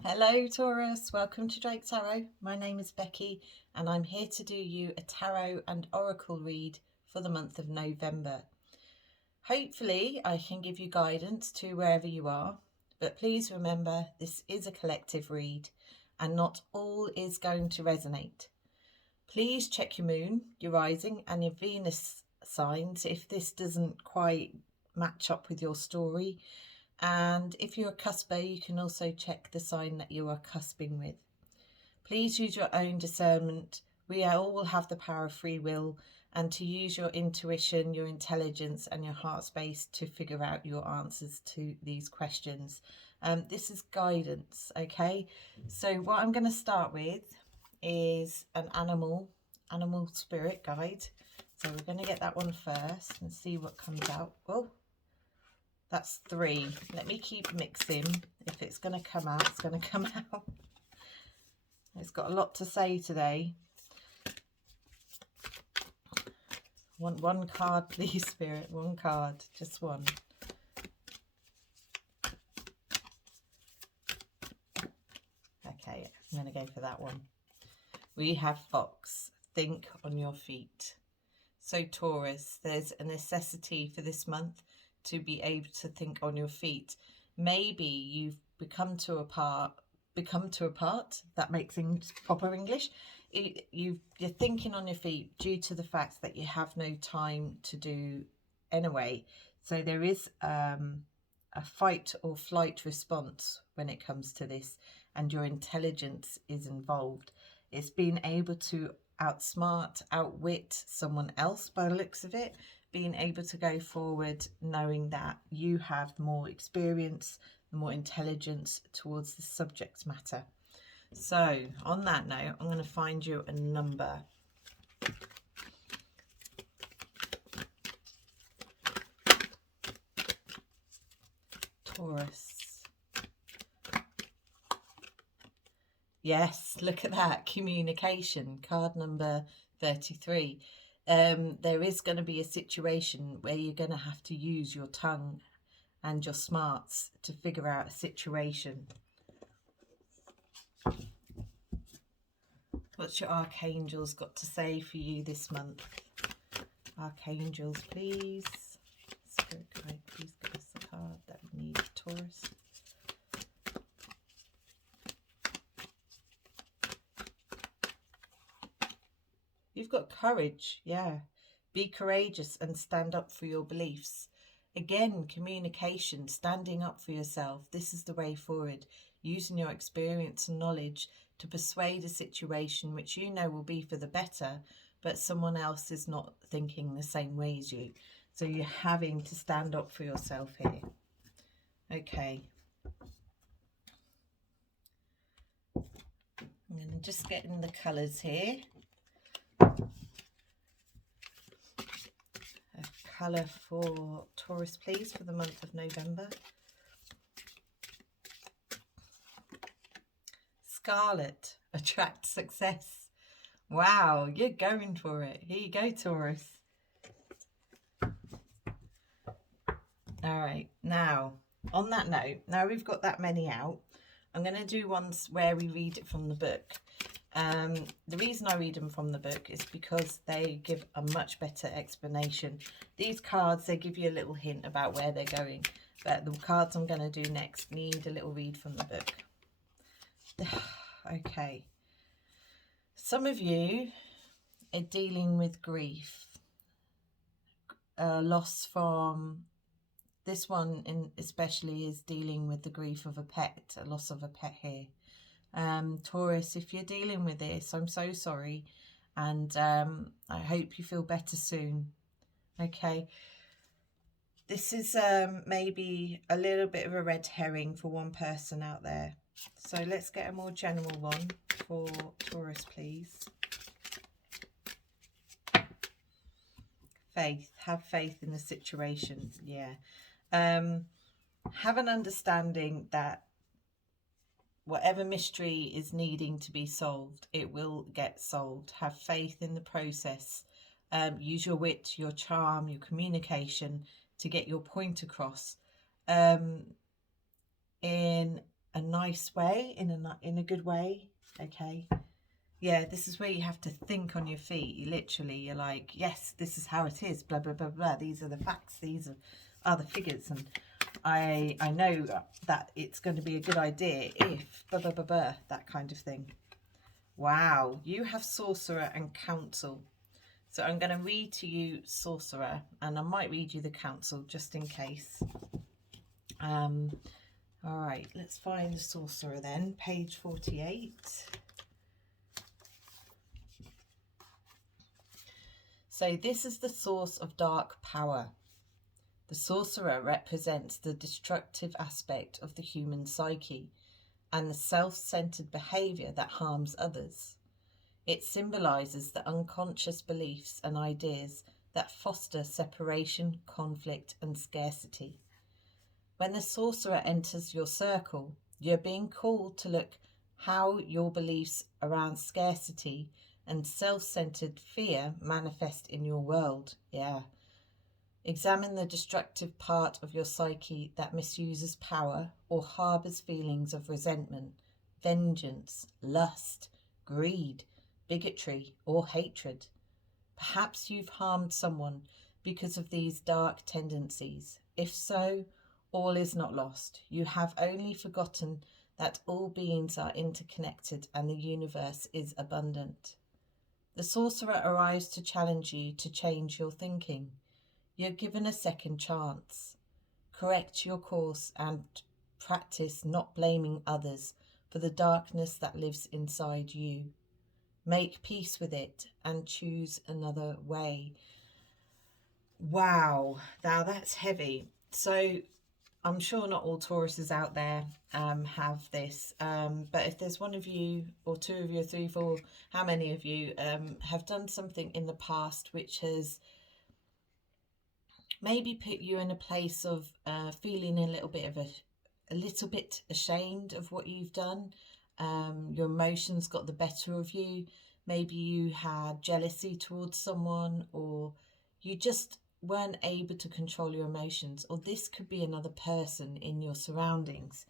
Hello Taurus, welcome to Drake Tarot. My name is Becky and I'm here to do you a tarot and oracle read for the month of November. Hopefully I can give you guidance to wherever you are, but please remember this is a collective read and not all is going to resonate. Please check your moon, your rising and your Venus signs if this doesn't quite match up with your story. And if you're a cusper, you can also check the sign that you are cusping with. Please use your own discernment. We all have the power of free will, and to use your intuition, your intelligence and your heart space to figure out your answers to these questions. This is guidance, okay? So what I'm going to start with is an animal spirit guide. So we're going to get that one first and see what comes out. Oh, that's 3. Let me keep mixing. If it's going to come out, it's going to come out. It's got a lot to say today. One card, please, Spirit. One card. Just one. Okay, I'm going to go for that one. We have Fox. Think on your feet. So, Taurus, there's a necessity for this month to be able to think on your feet. Maybe you've become to a part, that makes proper English. You're thinking on your feet due to the fact that you have no time to do anyway. So there is a fight or flight response when it comes to this, and your intelligence is involved. It's being able to outsmart, outwit someone else by the looks of it, being able to go forward knowing that you have more experience, more intelligence towards the subject matter. So on that note, I'm going to find you a number. Taurus. Yes, look at that. Communication, card number 33. There is going to be a situation where you're going to have to use your tongue and your smarts to figure out a situation. What's your archangels got to say for you this month? Archangels, please. Spirit guide, please give us the card that we need, Taurus. You've got courage, yeah. Be courageous and stand up for your beliefs. Again, communication, standing up for yourself. This is the way forward. Using your experience and knowledge to persuade a situation which you know will be for the better, but someone else is not thinking the same way as you. So you're having to stand up for yourself here. Okay. I'm going to just get in the colours here. Colour for Taurus, please, for the month of November. Scarlet, attract success. Wow, you're going for it. Here you go, Taurus. All right, now, on that note, now we've got that many out, I'm going to do ones where we read it from the book. The reason I read them from the book is because they give a much better explanation. These cards, they give you a little hint about where they're going, but the cards I'm going to do next need a little read from the book. Okay, some of you are dealing with grief, loss from this one especially is dealing with the grief of a pet, a loss of a pet here. Taurus, if you're dealing with this, I'm so sorry, and I hope you feel better soon. Okay, this is maybe a little bit of a red herring for one person out there. So let's get a more general one for Taurus, please. Faith. Have faith in the situation. Yeah. Have an understanding that whatever mystery is needing to be solved, it will get solved. Have faith in the process. Use your wit, your charm, your communication to get your point across. In a nice way, in a good way. Okay. Yeah, this is where you have to think on your feet. Literally, you're like, yes, this is how it is, blah, blah, blah, blah. These are the facts. These are the figures. And I know that it's going to be a good idea if, blah, blah, blah, blah, that kind of thing. Wow, you have Sorcerer and Council. So I'm going to read to you Sorcerer, and I might read you the Council just in case. All right, let's find the Sorcerer then, page 48. So this is the source of dark power. The Sorcerer represents the destructive aspect of the human psyche and the self-centered behavior that harms others. It symbolizes the unconscious beliefs and ideas that foster separation, conflict, and scarcity. When the Sorcerer enters your circle, you're being called to look how your beliefs around scarcity and self-centered fear manifest in your world. Yeah. Examine the destructive part of your psyche that misuses power or harbors feelings of resentment, vengeance, lust, greed, bigotry, or hatred. Perhaps you've harmed someone because of these dark tendencies. If so, all is not lost. You have only forgotten that all beings are interconnected and the universe is abundant. The Sorcerer arrives to challenge you to change your thinking. You're given a second chance. Correct your course and practice not blaming others for the darkness that lives inside you. Make peace with it and choose another way. Wow, now that's heavy. So I'm sure not all Tauruses out there have this, but if there's one of you or two of you or three, four, how many of you have done something in the past which has maybe put you in a place of feeling a little bit ashamed of what you've done. Your emotions got the better of you. Maybe you had jealousy towards someone, or you just weren't able to control your emotions, or this could be another person in your surroundings.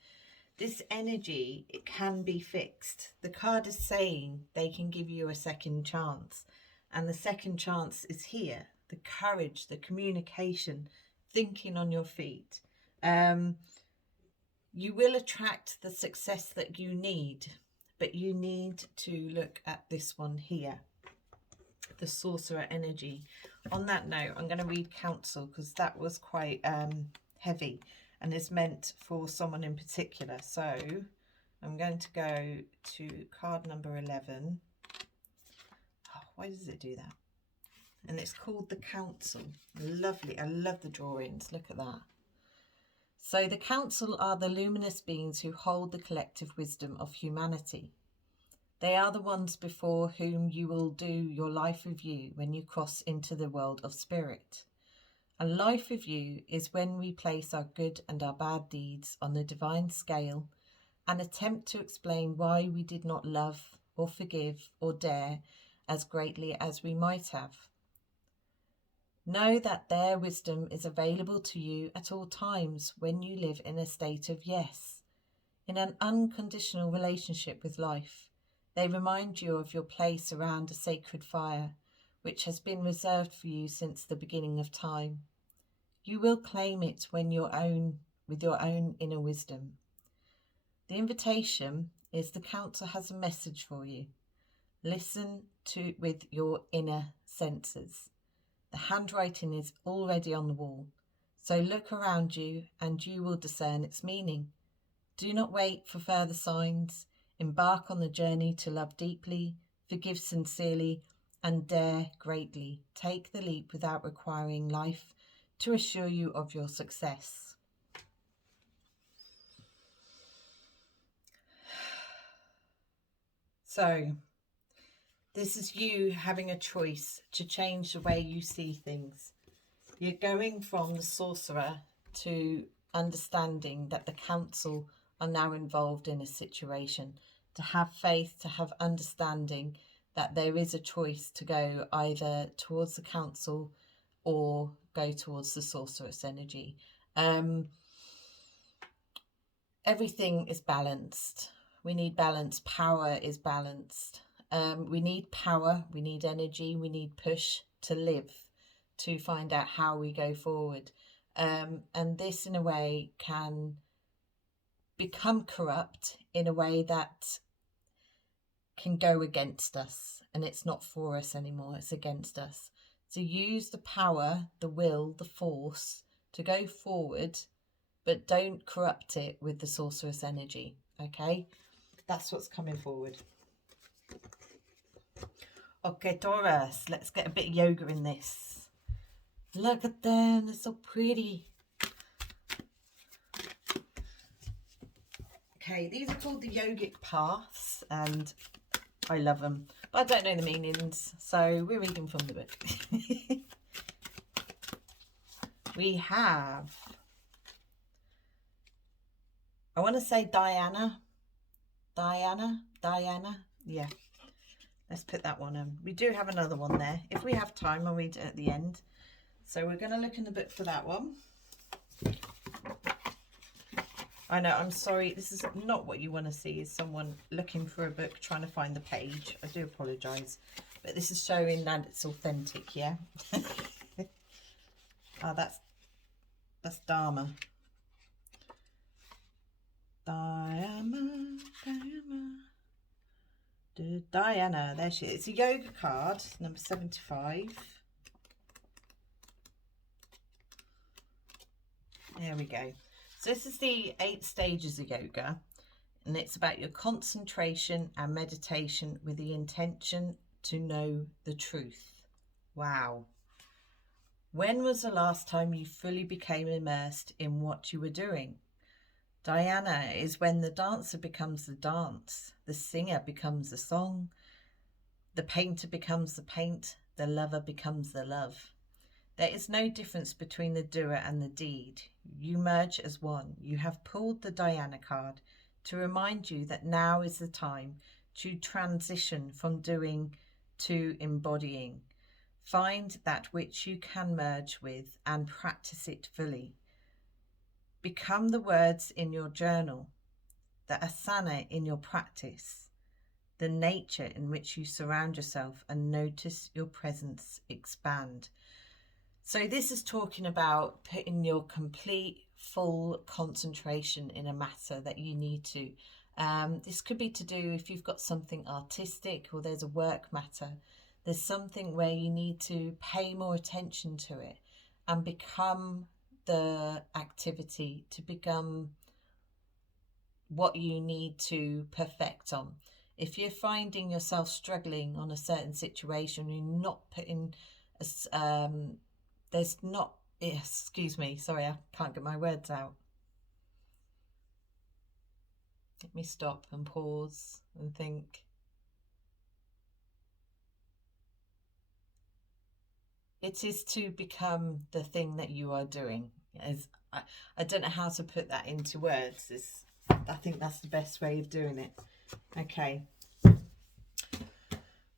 This energy, it can be fixed. The card is saying they can give you a second chance, and the second chance is here. The courage, the communication, thinking on your feet. You will attract the success that you need, but you need to look at this one here, the Sorcerer energy. On that note, I'm going to read Council because that was quite heavy and is meant for someone in particular. So I'm going to go to card number 11. Oh, why does it do that? And it's called the Council. Lovely. I love the drawings. Look at that. So the Council are the luminous beings who hold the collective wisdom of humanity. They are the ones before whom you will do your life review when you cross into the world of spirit. A life review is when we place our good and our bad deeds on the divine scale and attempt to explain why we did not love or forgive or dare as greatly as we might have. Know that their wisdom is available to you at all times when you live in a state of yes, in an unconditional relationship with life. They remind you of your place around a sacred fire, which has been reserved for you since the beginning of time. You will claim it with your own inner wisdom. The invitation is the Council has a message for you. Listen to with your inner senses. The handwriting is already on the wall, so look around you and you will discern its meaning. Do not wait for further signs. Embark on the journey to love deeply, forgive sincerely, and dare greatly. Take the leap without requiring life to assure you of your success. So, this is you having a choice to change the way you see things. You're going from the Sorcerer to understanding that the Council are now involved in a situation. To have faith, to have understanding that there is a choice to go either towards the Council or go towards the Sorceress energy. everything is balanced. We need balance. Power is balanced. We need power, we need energy, we need push to live, to find out how we go forward. And this, in a way, can become corrupt in a way that can go against us, and it's not for us anymore, it's against us. So use the power, the will, the force to go forward, but don't corrupt it with the sorceress energy. Okay, that's what's coming forward. Okay, Taurus, let's get a bit of yoga in this. Look at them, they're so pretty. Okay, these are called the yogic paths, and I love them, but I don't know the meanings, so we're reading from the book. We have, I want to say Diana, yeah. Let's put that one in. We do have another one there. If we have time, I'll read it at the end. So we're going to look in the book for that one. I know, I'm sorry. This is not what you want to see, is someone looking for a book, trying to find the page. I do apologise. But this is showing that it's authentic, yeah? Oh, that's Dharma. Diana, there she is. It's a yoga card, number 75. There we go. So this is the 8 stages of yoga, and it's about your concentration and meditation with the intention to know the truth. Wow. When was the last time you fully became immersed in what you were doing? Diana is when the dancer becomes the dance, the singer becomes the song, the painter becomes the paint, the lover becomes the love. There is no difference between the doer and the deed. You merge as one. You have pulled the Diana card to remind you that now is the time to transition from doing to embodying. Find that which you can merge with and practice it fully. Become the words in your journal, the asana in your practice, the nature in which you surround yourself, and notice your presence expand. So this is talking about putting your complete, full concentration in a matter that you need to. This could be to do if you've got something artistic, or there's a work matter. There's something where you need to pay more attention to it and become the activity, to become what you need to perfect on. If you're finding yourself struggling on a certain situation, you're not putting there's not, excuse me, sorry, I can't get my words out. Let me stop and pause and think. It is to become the thing that you are doing. I don't know how to put that into words. I think that's the best way of doing it. Okay.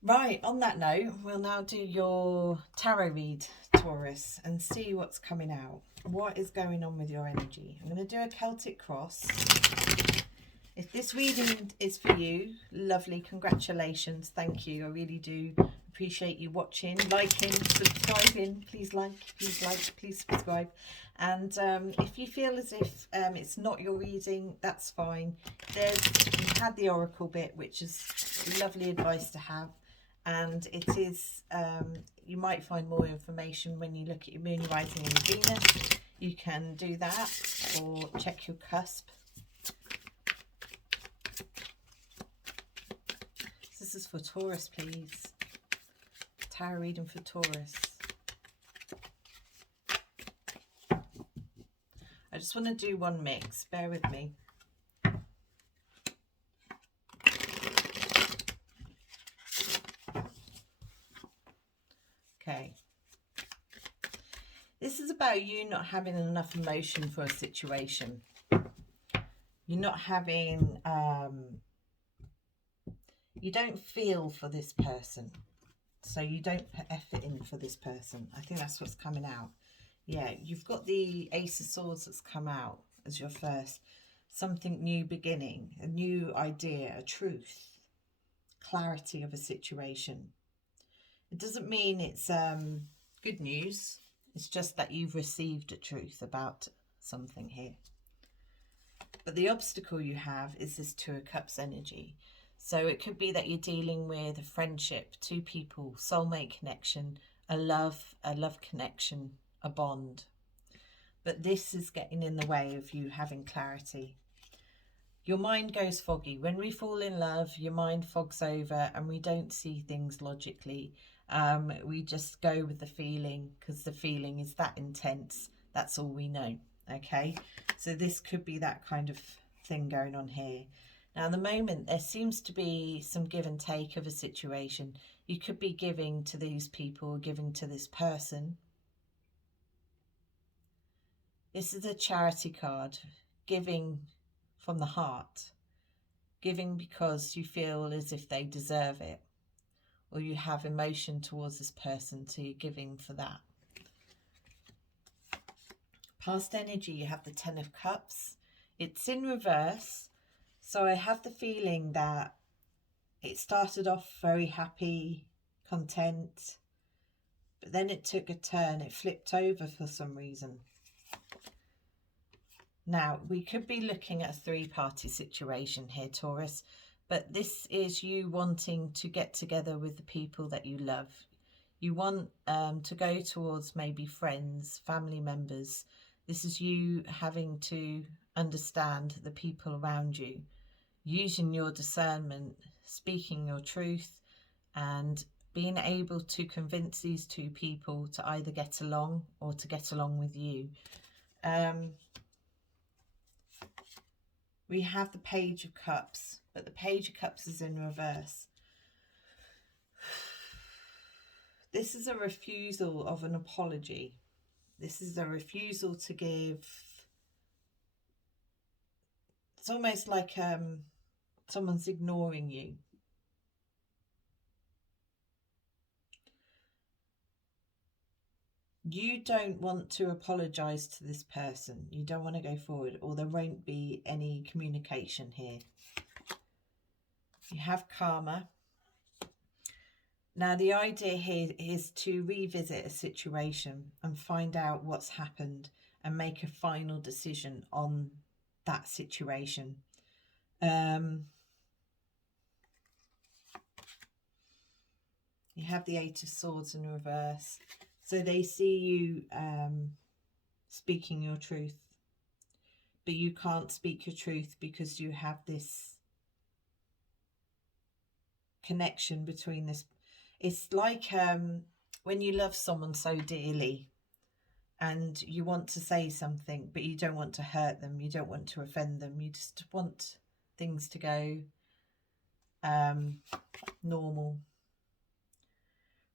Right, on that note, we'll now do your tarot read, Taurus, and see what's coming out. What is going on with your energy? I'm going to do a Celtic cross. If this reading is for you, lovely, congratulations, thank you. I really do appreciate you watching, liking, subscribing. Please like, please subscribe. And if you feel as if it's not your reading, that's fine. You've had the oracle bit, which is lovely advice to have. And it is, you might find more information when you look at your moon, rising and Venus. You can do that, or check your cusp. This is for Taurus, please. Tarot reading for Taurus. I just want to do one mix. Bear with me. Okay. This is about you not having enough emotion for a situation. You're not having... you don't feel for this person, so you don't put effort in for this person. I think that's what's coming out. Yeah, you've got the Ace of Swords that's come out as your first. something new beginning, a new idea, a truth, clarity of a situation. It doesn't mean it's good news. It's just that you've received a truth about something here. But the obstacle you have is this Two of Cups energy. So it could be that you're dealing with a friendship, two people, soulmate connection, a love connection, a bond. But this is getting in the way of you having clarity. Your mind goes foggy. When we fall in love, your mind fogs over and we don't see things logically. We just go with the feeling because the feeling is that intense. That's all we know. Okay, so this could be that kind of thing going on here. Now, at the moment, there seems to be some give and take of a situation. You could be giving to these people, giving to this person. This is a charity card, giving from the heart, giving because you feel as if they deserve it, or you have emotion towards this person, so you're giving for that. Past energy, you have the Ten of Cups. It's in reverse, so I have the feeling that it started off very happy, content, but then it took a turn. It flipped over for some reason. Now, we could be looking at a three-party situation here, Taurus, but this is you wanting to get together with the people that you love. You want to go towards maybe friends, family members. This is you having to understand the people around you, using your discernment, speaking your truth, and being able to convince these two people to either get along or to get along with you. We have the Page of Cups, but the Page of Cups is in reverse. This is a refusal of an apology. This is a refusal to give. It's almost like someone's ignoring you. You don't want to apologise to this person. You don't want to go forward, or there won't be any communication here. You have karma. Now, the idea here is to revisit a situation and find out what's happened and make a final decision on that situation. You have the Eight of Swords in reverse. So they see you speaking your truth, but you can't speak your truth because you have this connection between this. It's like when you love someone so dearly and you want to say something, but you don't want to hurt them. You don't want to offend them. You just want things to go normal.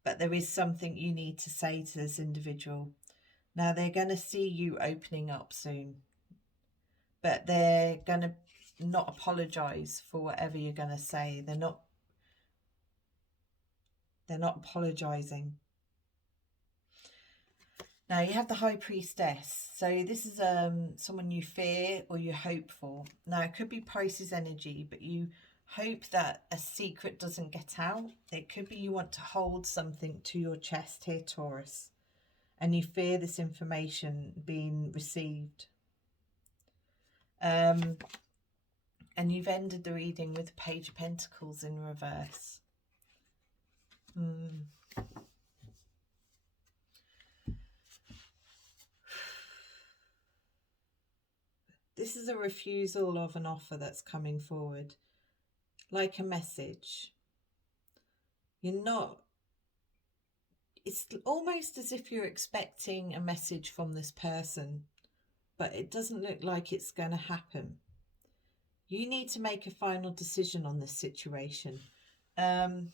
But there is something you need to say to this individual. Now, they're going to see you opening up soon, but they're going to not apologise for whatever you're going to say. They're not apologising. Now, you have the High Priestess. So this is someone you fear or you hope for. Now, it could be Pisces energy, but you hope that a secret doesn't get out. It could be you want to hold something to your chest here, Taurus, and you fear this information being received. And you've ended the reading with the Page of Pentacles in reverse. This is a refusal of an offer that's coming forward. Like a message. You're not, it's almost as if you're expecting a message from this person, but it doesn't look like it's going to happen. You need to make a final decision on this situation. Who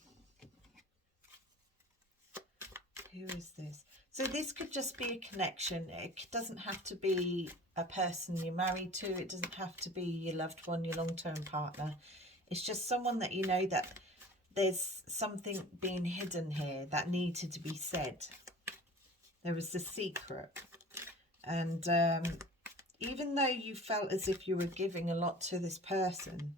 is this? So this could just be a connection. It doesn't have to be a person you're married to. It doesn't have to be your loved one, your long-term partner. It's just someone that you know that there's something being hidden here that needed to be said. There was a secret. And even though you felt as if you were giving a lot to this person,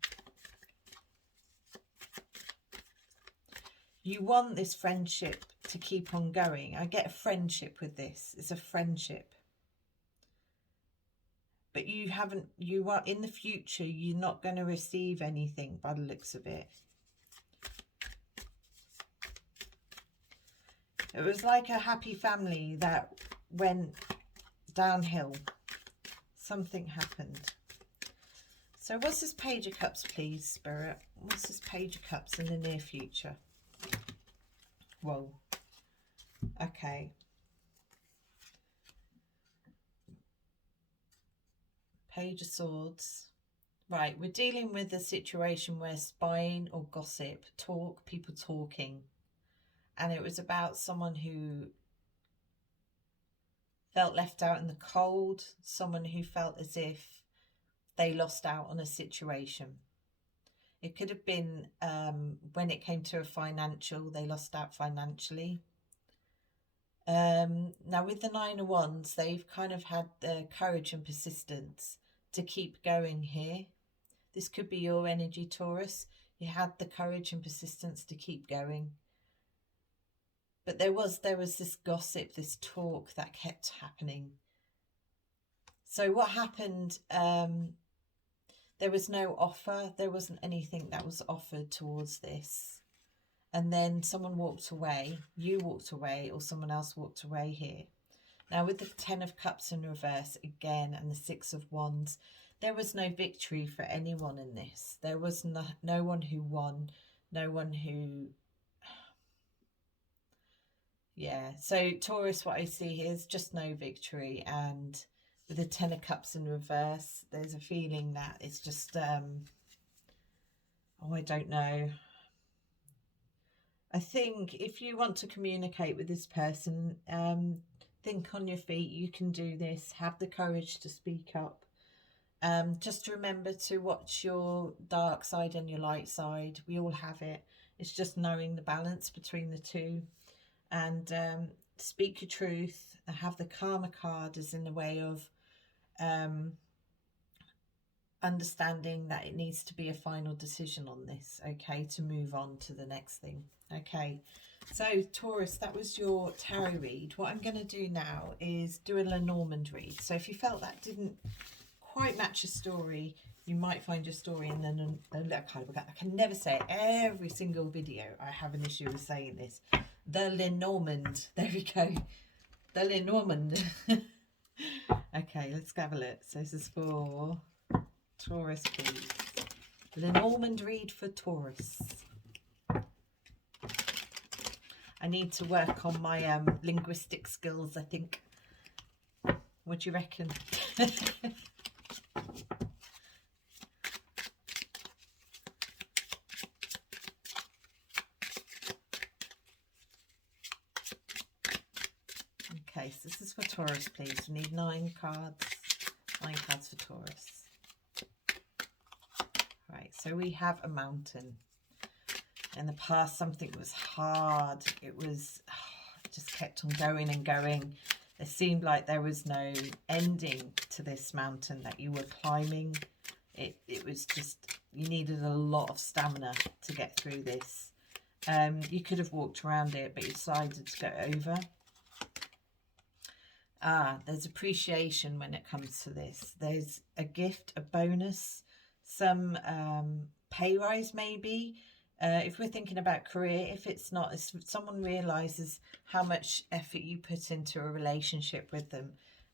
you want this friendship to keep on going. I get a friendship with this. It's a friendship. But you are in the future, you're not going to receive anything by the looks of it. It was like a happy family that went downhill. Something happened. So what's this Page of Cups, please, Spirit? What's this Page of Cups in the near future? Whoa. Okay. Page of Swords. Right, we're dealing with a situation where spying or gossip, people talking. And it was about someone who felt left out in the cold, someone who felt as if they lost out on a situation. It could have been when it came to a financial, they lost out financially. Now with the Nine of Wands, they've kind of had the courage and persistence to keep going here. This could be your energy, Taurus. You had the courage and persistence to keep going. But there was this gossip, this talk that kept happening. So what happened, there was no offer. There wasn't anything that was offered towards this. And then someone walked away. You walked away, or someone else walked away here. Now with the Ten of Cups in reverse again and the Six of Wands, there was no victory for anyone in this. There was no one who won, no one who... Yeah, so Taurus, what I see here is just no victory. And with the Ten of Cups in reverse, there's a feeling that it's just, oh, I don't know. I think if you want to communicate with this person, think on your feet. You can do this. Have the courage to speak up. Just remember to watch your dark side and your light side. We all have it. It's just knowing the balance between the two. And speak your truth. Have the Karma card as in the way of understanding that it needs to be a final decision on this, okay, to move on to the next thing. Okay, so Taurus, that was your tarot read. What I'm going to do now is do a Lenormand read. So if you felt that didn't quite match your story, you might find your story in the I can never say it. Every single video I have an issue with saying this. The Lenormand. There we go. The Lenormand. Okay, let's have a look. So this is for Taurus, please. Lenormand read for Taurus. I need to work on my linguistic skills, I think. What do you reckon? Okay, so this is for Taurus, please. We need 9 cards. 9 cards for Taurus. Right, so we have a mountain. In the past, something was hard. It was, it just kept on going and going. It seemed like there was no ending to this mountain that you were climbing. It was just, you needed a lot of stamina to get through this. You could have walked around it, but you decided to go over. There's appreciation when it comes to this. There's a gift, a bonus, some pay rise maybe. If we're thinking about career, if it's not, if someone realizes how much effort you put into a relationship with them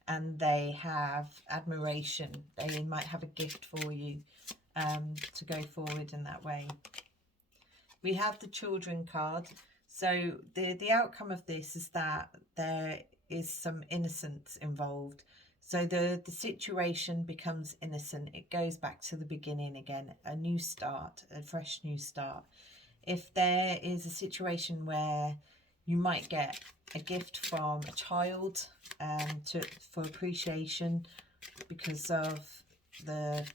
and they have admiration, they might have a gift for you to go forward in that way. We have the Children card. So the outcome of this is that there is some innocence involved. So the situation becomes innocent. It goes back to the beginning again, a new start, a fresh new start. If there is a situation where you might get a gift from a child for appreciation because of the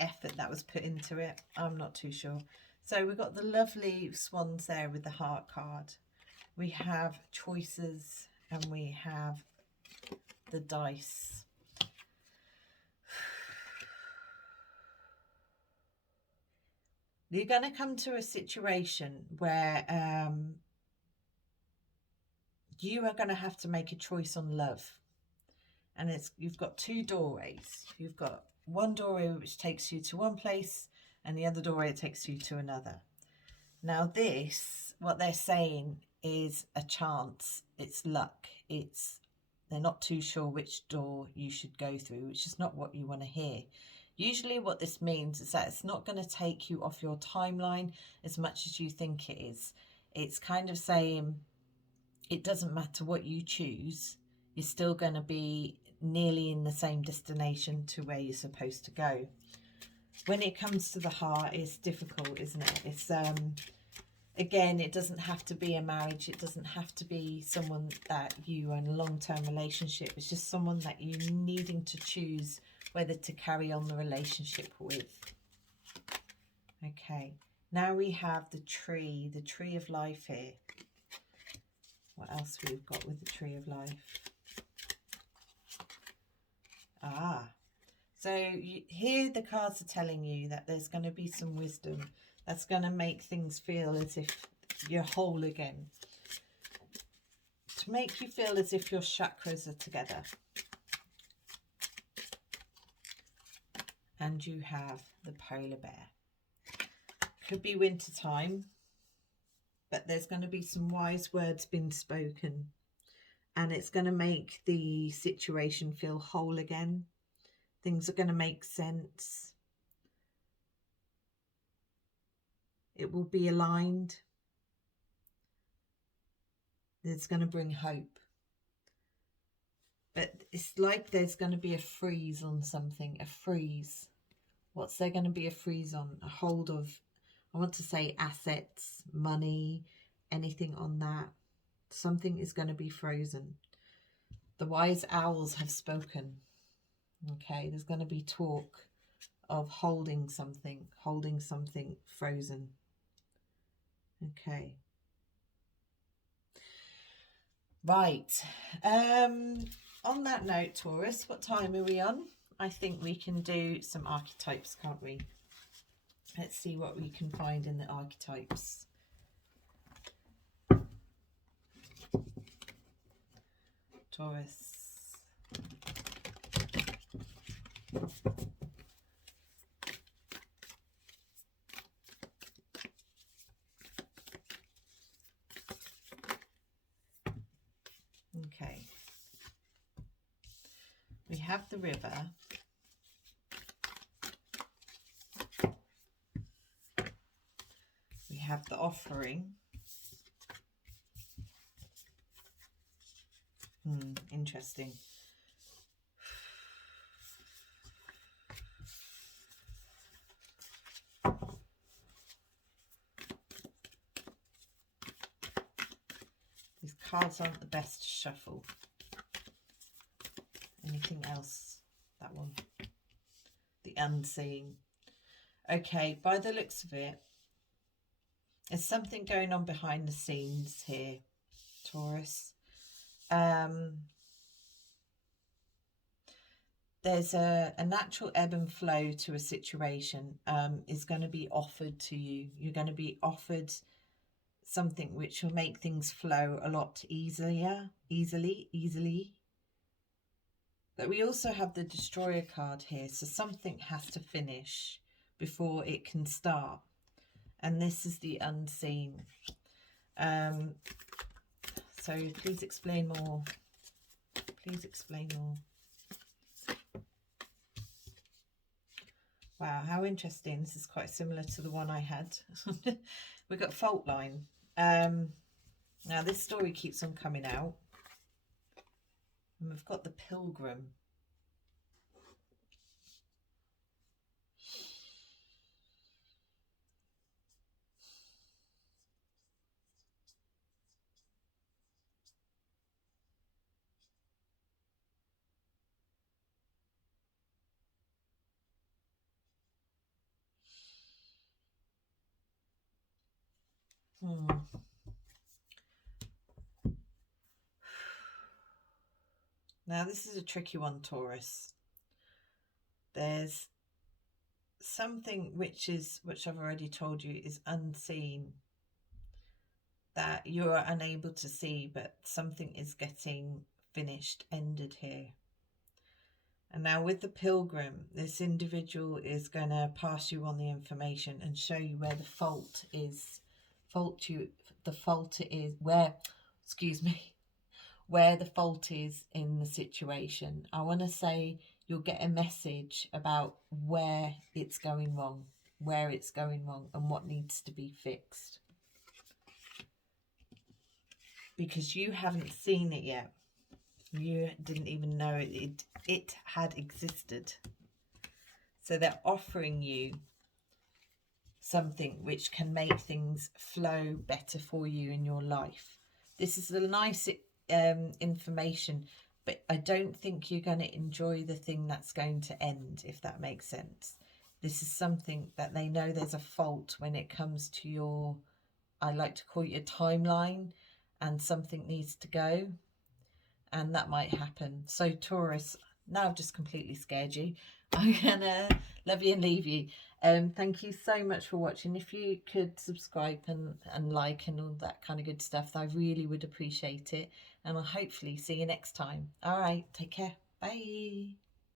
effort that was put into it, I'm not too sure. So we've got the lovely swans there with the heart card. We have choices and we have the dice. You're going to come to a situation where you are going to have to make a choice on love. And you've got two doorways. You've got one doorway which takes you to one place, and the other doorway takes you to another. Now this, what they're saying, is a chance. It's luck. They're not too sure which door you should go through, which is not what you want to hear. Usually what this means is that it's not going to take you off your timeline as much as you think it is. It's kind of saying it doesn't matter what you choose, you're still going to be nearly in the same destination to where you're supposed to go. When it comes to the heart, it's difficult, isn't it? It's again, it doesn't have to be a marriage. It doesn't have to be someone that you are in a long-term relationship. It's just someone that you're needing to choose whether to carry on the relationship with. Okay, now we have the tree of life here. What else we've got with the tree of life? So here the cards are telling you that there's going to be some wisdom that's going to make things feel as if you're whole again. To make you feel as if your chakras are together. And you have the polar bear. Could be winter time, but there's going to be some wise words being spoken. And it's going to make the situation feel whole again. Things are going to make sense. It will be aligned. It's going to bring hope. But it's like there's going to be a freeze on something, a freeze. What's there going to be a freeze on? A hold of, I want to say assets, money, anything on that. Something is going to be frozen. The wise owls have spoken. Okay, there's going to be talk of holding something frozen. Okay. Right. On that note, Taurus, what time are we on? I think we can do some archetypes, can't we? Let's see what we can find in the archetypes. Taurus. Okay. We have the river. We have the offering. Interesting. These cards aren't the best to shuffle. Anything else? That one. The unseen. Okay, by the looks of it, there's something going on behind the scenes here, Taurus. There's a natural ebb and flow to a situation is going to be offered to you. You're going to be offered something which will make things flow a lot easily. But we also have the Destroyer card here. So something has to finish before it can start. And this is the unseen. So please explain more. Please explain more. Wow, how interesting. This is quite similar to the one I had. We've got fault line. Now this story keeps on coming out. And we've got the pilgrim. Now, this is a tricky one, Taurus. There's something which I've already told you is unseen, that you are unable to see, but something is getting finished, ended here. And now with the Pilgrim, this individual is going to pass you on the information and show you where the fault is. Where the fault is in the situation. I want to say you'll get a message about where it's going wrong, and what needs to be fixed. Because you haven't seen it yet. You didn't even know it had existed. So they're offering you something which can make things flow better for you in your life. This is a nice information, but I don't think you're going to enjoy the thing that's going to end, if that makes sense. This is something that they know there's a fault when it comes to your, I like to call it your timeline, and something needs to go, and that might happen. So Taurus, now I've just completely scared you. I'm gonna love you and leave you. Thank you so much for watching. If you could subscribe and like and all that kind of good stuff, I really would appreciate it. And I'll hopefully see you next time. All right, take care. Bye.